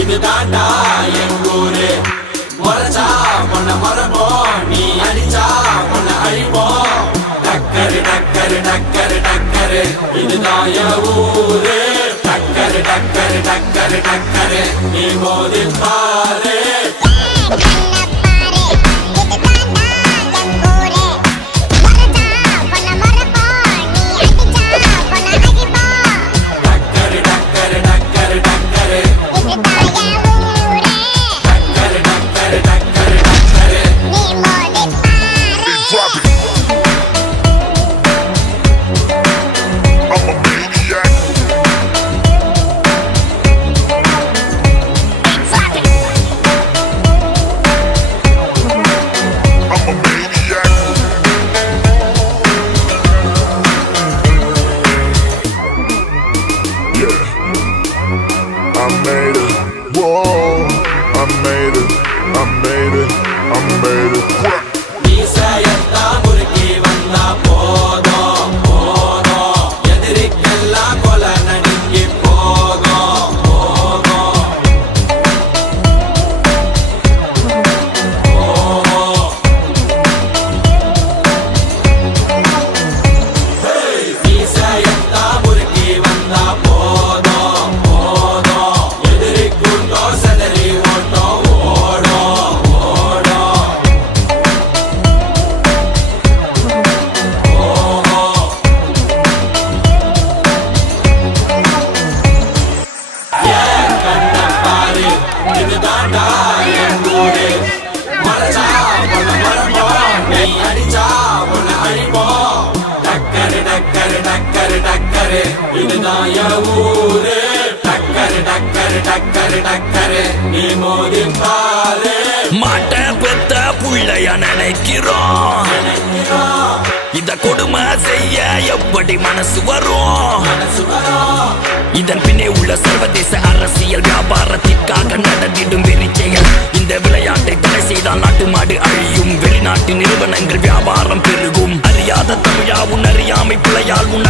இதுதாண்டா எங்கூரு. முறைச்சா உன்னை மறப்போம், நீ அடிச்சா உன்னை அழிப்போம். டக்கரு டக்கரு டக்கரு டக்கரு இதுதான் என் ஊரு. டக்கரு டக்கரு டக்கரு டக்கரு நீ மோதி பாரு. இதுதான் என் ஊரு. டக்கரு டக்கரு டக்கரு டக்கரு நீ மோதி பாரு. மாட்ட பெத்த புள்ளைய நினைக்கிறோம், இத கொடுமை செய்ய எப்படி மனசு வரும்? இதன் பின்னே உள்ள சர்வதேச அரசியல் வியாபாரத்திற்காக நடந்திடும் வெறிச்செயல். இந்த விளையாட்டை தடை செய்தால் நாட்டு மாடு அழியும், வெளிநாட்டு நிறுவனங்கள் வியாபாரம் பெருகும். அறியாத தமிழா உன் அறியாமை பிள்ளையால் உன்